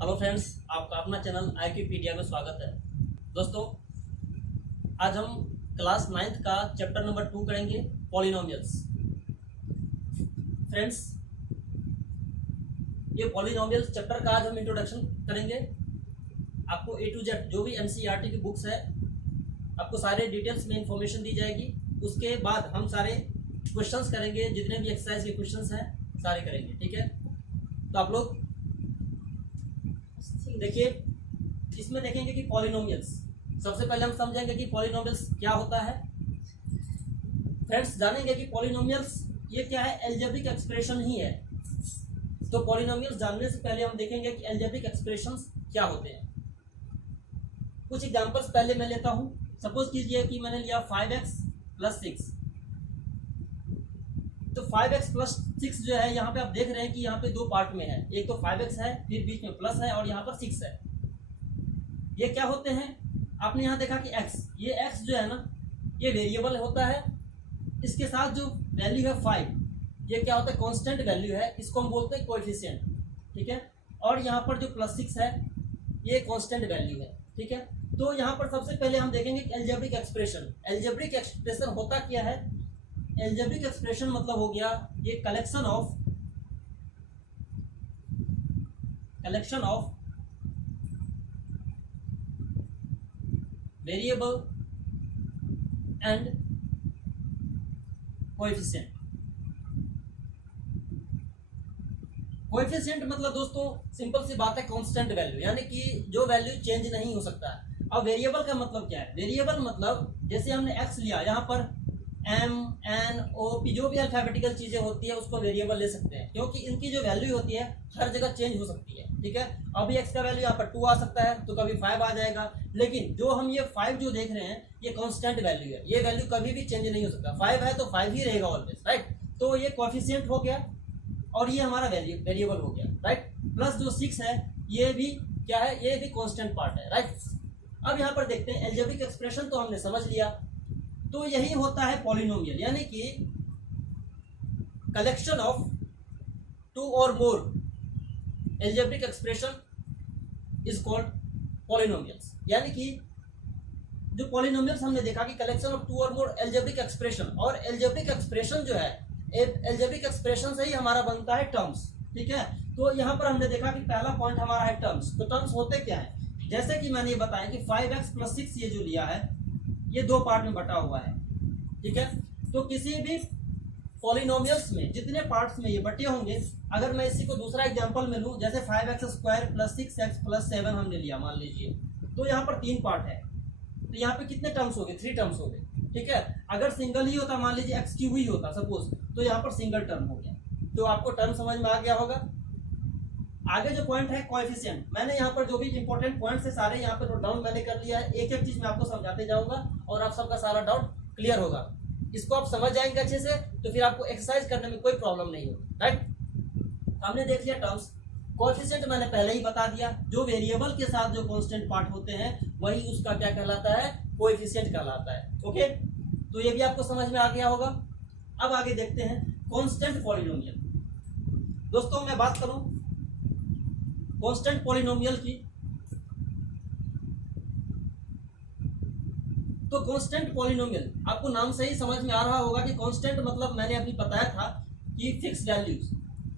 Hello friends, आपका अपना channel आईक्यूपीडिया में स्वागत है। दोस्तों, आज हम क्लास 9th का चैप्टर नंबर 2 करेंगे, पॉलिनोमियल्स। फ्रेंड्स, ये पॉलिनोमियल्स चैप्टर का आज हम इंट्रोडक्शन करेंगे। आपको A to Z जो भी NCERT की बुक्स है, आपको सारे डिटेल्स में इंफॉर्मेशन दी जाएगी। उसके बाद हम सारे क्वेश्चंस करेंगे, जितने भी एक्सरसाइज के क्वेश्चंस हैं सारे करेंगे, ठीक है। तो आप लोग देखिए, इसमें देखेंगे कि पॉलिनोमियल्स, सबसे पहले हम समझेंगे कि पॉलिनोमियल्स क्या होता है। फ्रेंड्स, जानेंगे कि पॉलिनोमियल्स ये क्या है, एल्जेब्रिक एक्सप्रेशन ही है। तो पॉलिनोमियल्स जानने से पहले हम देखेंगे कि एल्जेब्रिक एक्सप्रेशंस क्या होते हैं। कुछ एग्जांपल्स पहले मैं लेता हूं। सपोज कीजिए कि मैंने लिया 5x + 6। तो 5x + 6 जो है, यहाँ पे आप देख रहे हैं कि यहाँ पे दो पार्ट में है। एक तो 5x है, फिर बीच में प्लस है और यहाँ पर 6 है। ये क्या होते हैं, आपने यहाँ देखा कि x, ये x जो है ना, ये वेरिएबल होता है। इसके साथ जो वैल्यू है 5, ये क्या होता है, कांस्टेंट वैल्यू है। इसको हम बोलते हैं कोएफिशिएंट, ठीक है। और यहाँ पर जो +6 है, ये कांस्टेंट वैल्यू है, ठीक है। तो यहाँ पर सबसे पहले हम देखेंगे कि एल्जेब्रिक एक्सप्रेशन। एल्जेब्रिक एक्सप्रेशन होता क्या है? एल्जेब्रिक एक्सप्रेशन मतलब हो गया ये collection of variable and coefficient. Coefficient मतलब दोस्तों सिंपल सी बात है, कांस्टेंट वैल्यू, यानी कि जो वैल्यू चेंज नहीं हो सकता है। अब वेरिएबल का मतलब क्या है? वेरिएबल मतलब जैसे हमने x लिया, यहाँ पर M, N, O, P जो भी अल्फाबेटिकल चीजें होती है उसको वेरिएबल ले सकते हैं, क्योंकि इनकी जो वैल्यू होती है हर जगह चेंज हो सकती है, ठीक है। अभी x का वैल्यू यहाँ पर 2 आ सकता है, तो कभी 5 आ जाएगा। लेकिन जो हम ये 5 जो देख रहे हैं, ये कांस्टेंट वैल्यू है। ये वैल्यू कभी भी चेंज नहीं हो सकता। 5 है तो 5 ही रहेगा ऑलवेज, राइट। तो ये कोएफिशिएंट हो गया और ये हमारा वेरिएबल हो गया, राइट। प्लस जो 6 है, ये भी क्या है, ये भी कांस्टेंट पार्ट है, राइट। अब यहाँ पर देखते हैं, एल्जेब्रिक एक्सप्रेशन तो हमने समझ लिया। तो यही होता है पॉलिनोमियल, यानी कि कलेक्शन ऑफ 2 और more algebraic expression is called polynomials. यानी कि जो पॉलिनोमियल्स हमने देखा कि कलेक्शन ऑफ 2 और मोर एल्जेब्रिक एक्सप्रेशन, और एल्जेब्रिक एक्सप्रेशन जो है, एल्जेब्रिक एक्सप्रेशन से ही हमारा बनता है टर्म्स, ठीक है। तो यहाँ पर हमने देखा कि पहला पॉइंट हमारा है टर्म्स। तो टर्म्स होते क्या है? जैसे कि मैंने ये बताया कि 5x + 6 ये जो लिया है, ये दो पार्ट में बटा हुआ है, ठीक है। तो किसी भी पॉलिनोमियल्स में जितने पार्ट्स में ये बटे होंगे, अगर मैं इसी को दूसरा एग्जांपल में लूं, जैसे 5x² + 6x + 7 हमने लिया, मान लीजिए, तो यहाँ पर 3 पार्ट है। तो यहाँ पे कितने टर्म्स हो गए? 3 टर्म्स हो गए, ठीक है। अगर सिंगल ही होता, मान लीजिए x³ ही होता सपोज, तो यहाँ पर सिंगल टर्म हो गया। तो आपको टर्म समझ में आ गया होगा। आगे जो पॉइंट है कोएफिशिएंट, मैंने यहाँ पर जो भी इंपॉर्टेंट पॉइंट्स है सारे यहाँ पर नोट डाउन मैंने कर लिया है। एक एक चीज मैं आपको समझाते जाऊंगा और आप सबका सारा डाउट क्लियर होगा। इसको आप समझ जाएंगे अच्छे से, तो फिर आपको एक्सरसाइज करने में कोई प्रॉब्लम नहीं होगी, राइट। हमने देख लिया टर्म्स। कोएफिशिएंट मैंने पहले ही बता दिया, जो वेरिएबल के साथ जो कांस्टेंट पार्ट होते हैं वही उसका क्या कहलाता है, कोएफिशिएंट कहलाता है, ओके। तो ये भी आपको समझ में आ गया होगा। अब आगे देखते हैं कांस्टेंट पॉलिनोमियल। दोस्तों, मैं बात करूं कांस्टेंट पॉलिनोमियल की, तो कांस्टेंट पॉलिनोमियल आपको नाम से ही समझ में आ रहा होगा कि कांस्टेंट मतलब मैंने अभी बताया था कि फिक्स वैल्यूज,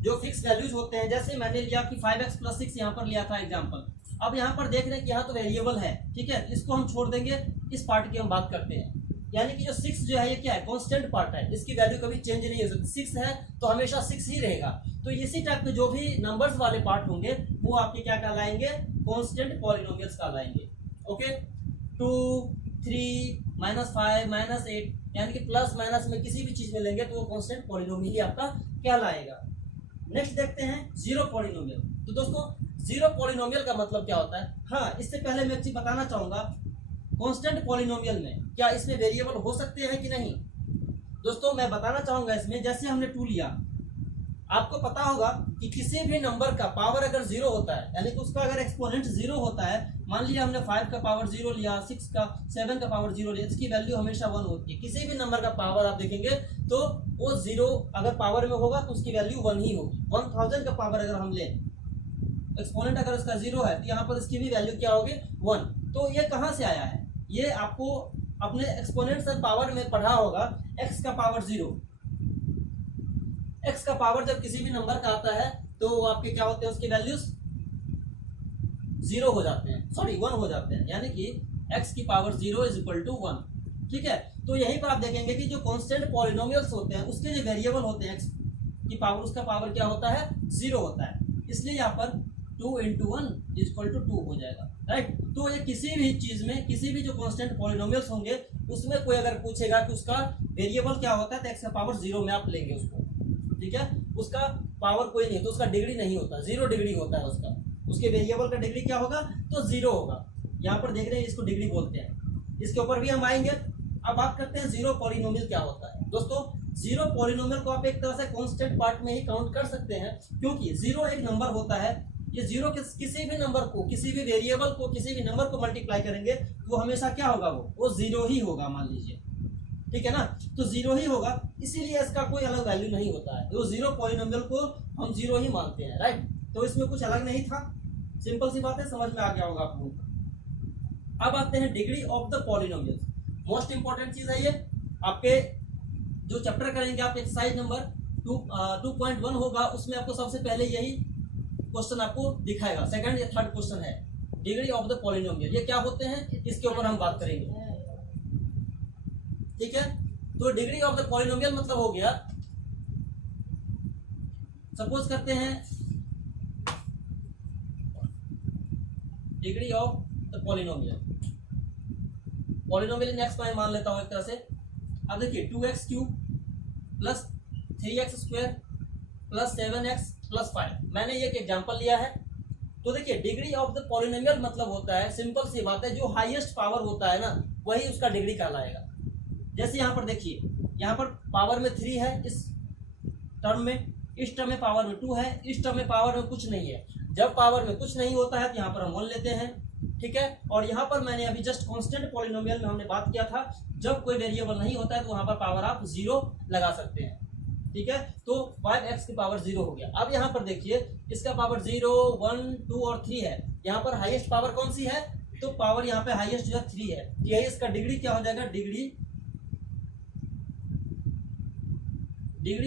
जो फिक्स वैल्यूज होते हैं। जैसे मैंने लिया कि 5x + 6 यहाँ पर लिया था एग्जांपल। अब यहाँ पर देख रहे हैं कि यहाँ तो वेरिएबल है, ठीक है। इसको हम छोड़ देंगे, इस पार्ट की हम बात करते हैं। यानी कि जो 6 जो है, ये क्या है, कांस्टेंट पार्ट है। इसकी वैल्यू कभी चेंज नहीं हो सकती। 6 है तो हमेशा 6 ही रहेगा। तो इसी टाइप के जो भी नंबर्स वाले पार्ट होंगे वो आपके क्या कहलाएंगे, कांस्टेंट पॉलिनोमियल्स कहलाएंगे, ओके। 2, 3, -5, -8, यानी कि प्लस माइनस में किसी भी चीज में लेंगे तो वो कांस्टेंट पॉलिनोमियल ही आपका कहलाएगा। नेक्स्ट देखते हैं जीरो पॉलिनोमियल। तो दोस्तों, जीरो पॉलिनोमियल का मतलब क्या होता है? हाँ, इससे पहले मैं एक चीज बताना चाहूंगा, कांस्टेंट पॉलिनोमियल में क्या इसमें वेरिएबल हो सकते हैं कि नहीं? दोस्तों, मैं बताना चाहूंगा इसमें, जैसे हमने 2 लिया, आपको पता होगा कि किसी भी नंबर का पावर अगर 0 होता है, यानी कि उसका अगर एक्सपोनेंट 0 होता है, मान लिया हमने 5 का पावर 0 लिया, 6 का 7 का पावर 0 लिया, इसकी वैल्यू हमेशा 1 होती है। किसी भी नंबर का पावर आप देखेंगे तो वो 0 अगर पावर में होगा तो उसकी वैल्यू 1 ही होगी। 1000 का पावर अगर हम लें एक्सपोनेंट अगर इसका 0 है तो यहाँ पर इसकी भी वैल्यू क्या होगी 1। तो ये कहाँ से आया है, ये आपको अपने एक्सपोनेंट्स एंड पावर में पढ़ा होगा, x का पावर 0। x का पावर जब किसी भी नंबर का आता है तो वो आपके क्या होते हैं, उसके वैल्यूज 0 हो जाते हैं, सॉरी 1 हो जाते हैं, यानी कि x की पावर 0 इज इक्वल टू 1। ठीक है, तो यहीं पर आप देखेंगे कि जो कांस्टेंट पॉलिनोमियल्स होते हैं उसके जो वेरिएबल होते हैं x की पावर, उसका पावर क्या होता है 0 होता है, इसलिए यहाँ पर 2 into 1 इज इक्वल टू 2 हो जाएगा, राइट। तो ये किसी भी चीज में, किसी भी जो कांस्टेंट पॉलिनोमियल्स होंगे उसमें कोई अगर पूछेगा कि उसका वेरिएबल क्या होता है तो x का पावर 0 में आप लेंगे उसको, ठीक है। उसका पावर कोई नहीं, तो उसका डिग्री नहीं होता, 0 डिग्री होता है उसका, उसके वेरिएबल का डिग्री क्या होगा तो 0 होगा। यहाँ पर देख रहे हैं इसको डिग्री बोलते हैं, इसके ऊपर भी हम आएंगे। अब बात करते हैं जीरो पॉलिनोमियल क्या होता है। दोस्तों जीरो पॉलिनोमियल को आप एक तरह से कांस्टेंट पार्ट में ही काउंट कर सकते हैं, क्योंकि जीरो एक नंबर होता है, ये जीरो किसी भी नंबर को, किसी भी वेरिएबल को, किसी भी नंबर को मल्टीप्लाई करेंगे तो हमेशा क्या होगा, वो जीरो ही होगा, मान लीजिए, ठीक है ना। तो जीरो ही होगा, इसीलिए इसका कोई अलग वैल्यू नहीं होता है, तो जीरो पॉलिनोमियल को हम जीरो ही मानते हैं, राइट। तो इसमें कुछ अलग नहीं था, सिंपल सी बात है, समझ में आ गया होगा आपको। अब आते हैं degree of the polynomial, most important चीज है ये। आपके जो चैप्टर करेंगे आप एक्सरसाइज नंबर 2.1 होगा, उसमें आपको सबसे पहले यही क्वेश्चन आपको दिखाएगा, सेकंड या थर्ड क्वेश्चन है डिग्री ऑफ द पॉलिनोमियल, ये क्या होते हैं इसके ऊपर हम बात करेंगे, ठीक है। तो डिग्री ऑफ द पॉलिनोमियल मतलब हो गया, सपोज करते हैं degree of the polynomial, polynomial next मैं मान लेता हूं एक तरह से। अब देखिए 2x cube plus 3x square plus 7x plus 5, मैंने ये एक एग्जांपल लिया है। तो देखिए डिग्री ऑफ द पॉलिनोमियल मतलब होता है, सिंपल सी बात है, जो हाईएस्ट पावर होता है ना वही उसका डिग्री कहलाएगा। जैसे यहाँ पर देखिए, यहाँ पर पावर में 3 है इस टर्म में, इस टर्म में पावर में 2 है, इस टर्म में पावर में कुछ नहीं है। जब पावर में कुछ नहीं होता है तो यहाँ पर हम 1 लेते हैं, ठीक है। और यहाँ पर मैंने अभी जस्ट कांस्टेंट पॉलिनोमियल में हमने बात किया था, जब कोई वेरिएबल नहीं होता है तो वहां पर पावर आप 0 लगा सकते हैं, ठीक है। तो 5x की पावर 0 हो गया। अब यहाँ पर देखिए इसका पावर 0, 1, 2 और 3 है, यहाँ पर हाईएस्ट पावर कौन सी है, तो पावर यहाँ पे हाईएस्ट जो है 3 है, यही इसका डिग्री क्या हो जाएगा, डिग्री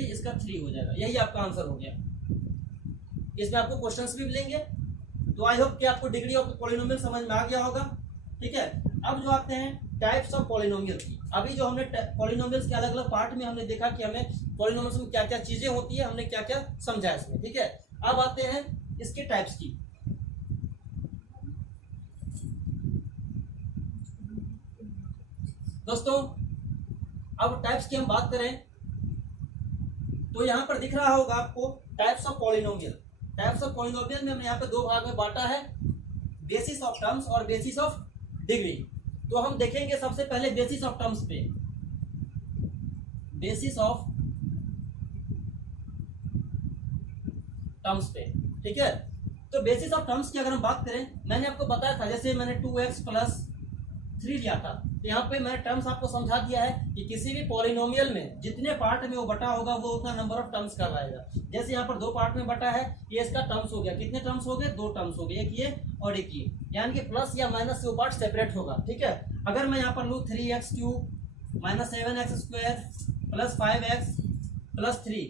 इसका 3 हो जाएगा, यही आपका आंसर हो गया। इसमें आपको क्वेश्चंस भी मिलेंगे, तो आई होप कि आपको डिग्री ऑफ पॉलिनोमियल समझ में आ गया होगा, ठीक है। अब जो आते हैं टाइप्स ऑफ पॉलिनोमियल की, अभी जो हमने पॉलिनोमियल्स के अलग अलग पार्ट में हमने देखा कि हमें पॉलिनोमियल्स में क्या क्या चीजें होती है, हमने क्या क्या समझा इसमें, ठीक है। अब आते हैं इसके टाइप्स की। दोस्तों अब टाइप्स की हम बात करें तो यहाँ पर दिख रहा होगा आपको types of polynomial. Types of polynomial में हमने यहाँ पे 2 भाग में बांटा है, बेसिस ऑफ टर्म्स और बेसिस ऑफ डिग्री। तो हम देखेंगे सबसे पहले बेसिस ऑफ टर्म्स पे, बेसिस ऑफ टर्म्स पे, ठीक है। तो बेसिस ऑफ टर्म्स की अगर हम बात करें, मैंने आपको बताया था, जैसे मैंने 2x प्लस 3 लिया था, तो यहाँ पे मैंने टर्म्स आपको समझा दिया है कि किसी भी पॉलिनोमियल में जितने पार्ट में वो बटा होगा वो उतना नंबर ऑफ टर्म्स कहलाएगा। जैसे यहाँ पर 2 पार्ट में बटा है, ये इसका टर्म्स हो गया, कितने टर्म्स हो गए, 2 टर्म्स हो गए, एक ये और एक ये, यानी कि प्लस या माइनस से वो पार्ट सेपरेट होगा, ठीक है। अगर मैं यहाँ पर लूँ 3x cube minus 7x square plus 5x plus 3,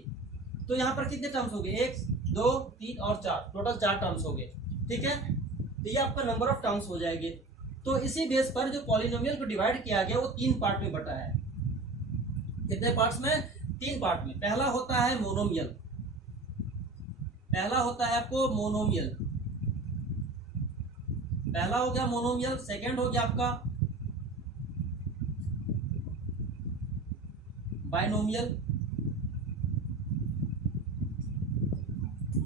तो यहाँ पर कितने टर्म्स हो गए, 1, 2, 3 और 4, टोटल 4 टर्म्स हो गए, ठीक है। तो ये आपका नंबर ऑफ टर्म्स हो जाएंगे। तो इसी बेस पर जो पॉलिनोमियल को डिवाइड किया गया वो 3 पार्ट में बटा है। कितने पार्ट्स में, 3 पार्ट में। पहला होता है मोनोमियल, पहला होता है आपको मोनोमियल, पहला हो गया मोनोमियल। सेकंड हो गया आपका बाइनोमियल,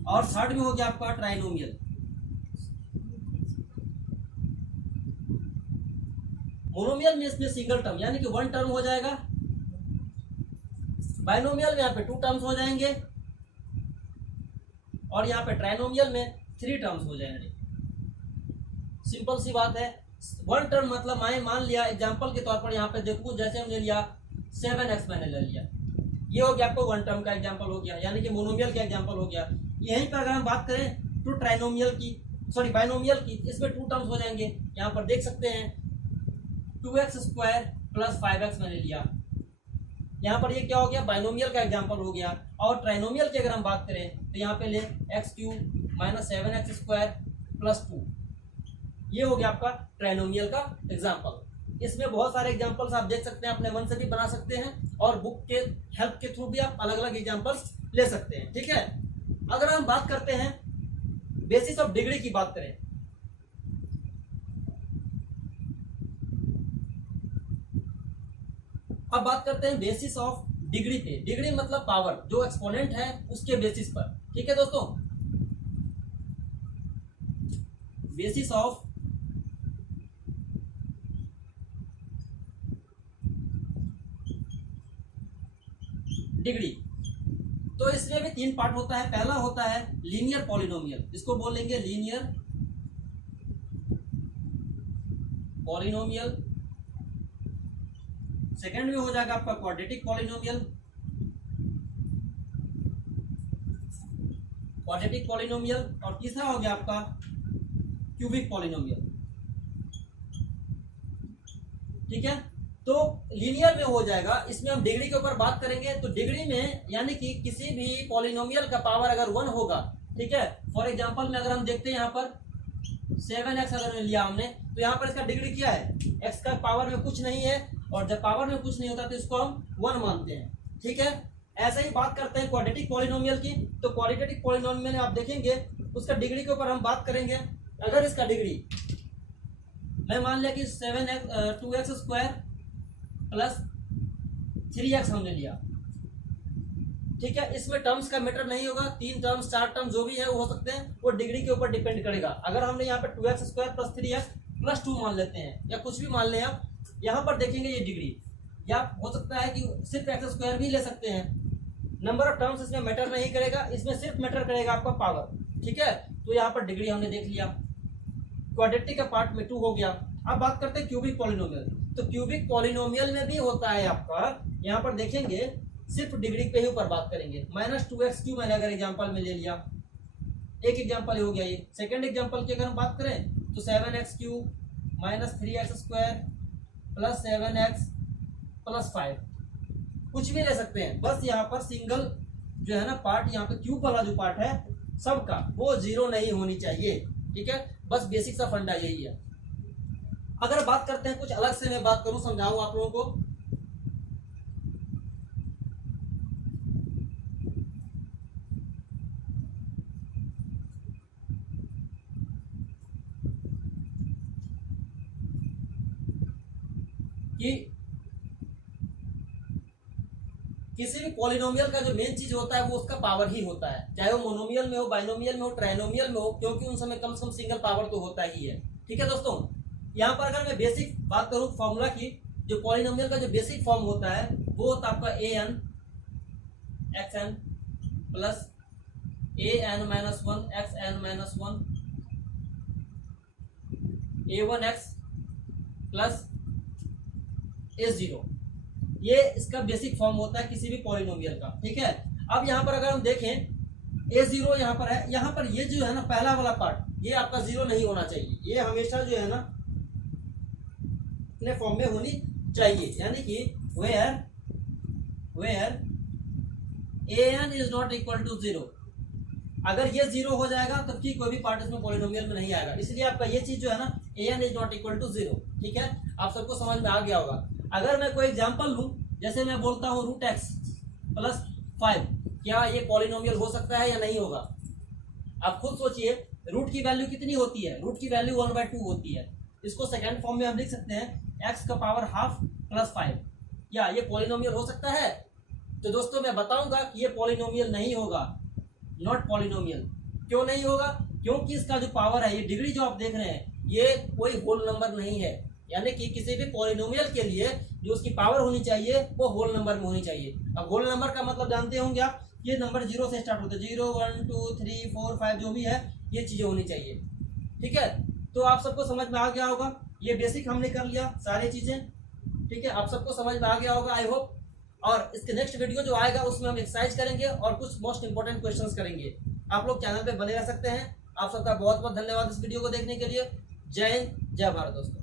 और थर्ड में हो गया आपका ट्राइनोमियल। मोनोमियल में इसमें सिंगल टर्म यानी कि 1 टर्म हो जाएगा, बाइनोमियल में यहाँ पे 2 टर्म्स हो जाएंगे, और यहाँ पे ट्राइनोमियल में 3 टर्म्स हो जाएंगे। सिंपल सी बात है। 1 टर्म मतलब मैं मान लिया एग्जांपल के तौर पर, यहाँ पे देखो जैसे हमने लिया 7x मैंने ले लिया, ये हो गया आपको 1 टर्म का एग्जांपल हो गया, यानी कि मोनोमियल का एग्जांपल हो गया। यहीं पर अगर हम बात करें टू ट्राइनोमियल की, सॉरी बाइनोमियल की, इसमें टू टर्म्स हो जाएंगे। यहाँ पर देख सकते हैं 2x² + 5x मैंने लिया। यहाँ पर ये क्या हो गया, बाइनोमियल का एग्जांपल हो गया। और ट्राइनोमियल की अगर हम बात करें तो यहाँ पे ले x³ - 7x² + 2, ये हो गया आपका ट्राइनोमियल का एग्जांपल। इसमें बहुत सारे एग्जांपल्स आप देख सकते हैं, अपने मन से भी बना सकते हैं और बुक के हेल्प के थ्रू भी आप अलग अलग एग्जांपल्स ले सकते हैं। ठीक है, अगर हम बात करते हैं बेसिस ऑफ डिग्री की बात करें, अब बात करते हैं बेसिस ऑफ डिग्री पे। डिग्री मतलब पावर, जो एक्सपोनेंट है उसके बेसिस पर। ठीक है दोस्तों, बेसिस ऑफ डिग्री, तो इसमें भी 3 पार्ट होता है। पहला होता है लीनियर पॉलिनोमियल, इसको बोलेंगे लीनियर पॉलिनोमियल। सेकंड में हो जाएगा आपका क्वाड्रेटिक पॉलिनोमियल, क्वाड्रेटिक पॉलिनोमियल। और तीसरा हो गया आपका क्यूबिक पॉलिनोमियल। ठीक है, तो लीनियर में हो जाएगा, इसमें हम डिग्री के ऊपर बात करेंगे। तो डिग्री में यानी कि किसी भी पॉलिनोमियल का पावर अगर 1 होगा, ठीक है, फॉर एग्जांपल में अगर हम देखते हैं यहाँ पर 7x अगर लिया हमने, तो यहाँ पर इसका डिग्री क्या है, x का पावर में कुछ नहीं है, और जब पावर में कुछ नहीं होता तो इसको हम 1 मानते हैं। ठीक है, ऐसे ही बात करते हैं क्वाड्रेटिक पॉलिनोमियल की। तो क्वाड्रेटिक पॉलिनोमियल में आप देखेंगे उसका डिग्री के ऊपर हम बात करेंगे। अगर इसका डिग्री मैं मान लिया कि 2x² + 3x हमने लिया, ठीक है, इसमें टर्म्स का मैटर नहीं होगा, 3 टर्म्स 4 टर्म्स जो भी है वो हो सकते हैं, वो डिग्री के ऊपर डिपेंड करेगा। अगर हमने यहाँ पर 2x² + 3x + 2 मान लेते हैं या कुछ भी मान लें आप, यहाँ पर देखेंगे ये डिग्री, या हो सकता है कि सिर्फ x² भी ले सकते हैं। नंबर ऑफ टर्म्स इसमें मैटर नहीं करेगा, इसमें सिर्फ मैटर करेगा आपका पावर। ठीक है, तो यहाँ पर डिग्री हमने देख लिया, क्वाड्रेटिक का पार्ट में 2 हो गया। अब बात करते हैं क्यूबिक पॉलिनोमियल। तो क्यूबिक पॉलिनोमियल में भी होता है आपका, यहाँ पर देखेंगे सिर्फ डिग्री पे ही ऊपर बात करेंगे। -2x³ मैंने अगर एग्जांपल में ले लिया, एक एग्जांपल हो गया ये। सेकंड एग्जांपल की अगर हम बात करें तो 7x³ - 3x² + 7x + 5, कुछ भी ले सकते हैं, बस यहाँ पर सिंगल जो है ना पार्ट, यहाँ पे क्यूब वाला जो पार्ट है सबका, वो 0 नहीं होनी चाहिए। ठीक है, बस बेसिक सा फंडा यही है। अगर बात करते हैं कुछ अलग से, मैं बात करूं, समझाऊं आप लोगों को, कि किसी भी पॉलिनोमियल का जो मेन चीज होता है वो उसका पावर ही होता है, चाहे वो मोनोमियल में हो, बाइनोमियल में हो, ट्राइनोमियल में हो, क्योंकि उन समय कम से कम सिंगल पावर तो होता ही है। ठीक है दोस्तों, यहाँ पर अगर मैं बेसिक बात करूं फॉर्मूला की, जो पॉलिनोमियल का जो बेसिक फॉर्म होता है वो होता है आपका an xn + an - 1 xn - 1 a1x + a0, ये इसका बेसिक फॉर्म होता है किसी भी पॉलिनोमियल का। ठीक है, अब यहाँ पर अगर हम देखें a0 यहाँ पर है, यहाँ पर ये जो है ना पहला वाला पार्ट, ये आपका 0 नहीं होना चाहिए, ये हमेशा जो है ना अपने फॉर्म में होनी चाहिए, यानी कि where an is not equal to 0। अगर ये 0 हो जाएगा तब की कोई भी पार्ट इसमें पॉलिनोमियल में नहीं आएगा, इसलिए आपका ये चीज जो है ना an is not equal to 0। ठीक है, आप सबको समझ में आ गया होगा। अगर मैं कोई एग्जांपल लूं, जैसे मैं बोलता हूं √x + 5, क्या ये पॉलिनोमियल हो सकता है या नहीं होगा? आप खुद सोचिए, रूट की वैल्यू कितनी होती है? रूट की वैल्यू 1/2 होती है। इसको सेकंड फॉर्म में हम लिख सकते हैं x का पावर ½ + 5। क्या ये पॉलिनोमियल हो सकता है? तो दोस्तों मैं बताऊंगा कि ये पॉलिनोमियल नहीं होगा, नॉट पॉलिनोमियल। क्यों नहीं होगा? क्योंकि इसका जो पावर है, ये डिग्री जो आप देख रहे हैं, ये कोई होल नंबर नहीं है, यानी कि किसी भी पॉलिनोमियल के लिए जो उसकी पावर होनी चाहिए वो होल नंबर में होनी चाहिए। अब होल नंबर का मतलब जानते होंगे आप, ये नंबर 0 से स्टार्ट होते हैं, 0 1 2 3 4 5 जो भी है, ये चीजें होनी चाहिए। ठीक है, तो आप सबको समझ में आ गया होगा, ये बेसिक हमने कर लिया सारी चीजें। ठीक है, आप सबको समझ में आ गया होगा आई होप। और इसके नेक्स्ट वीडियो जो आएगा उसमें हम एक्सरसाइज करेंगे और कुछ मोस्ट इंपोर्टेंट क्वेश्चंस करेंगे। आप लोग चैनल पे बने रह सकते हैं। आप सबका बहुत बहुत धन्यवाद इस वीडियो को देखने के लिए। जय हिंद, जय भारत दोस्तों।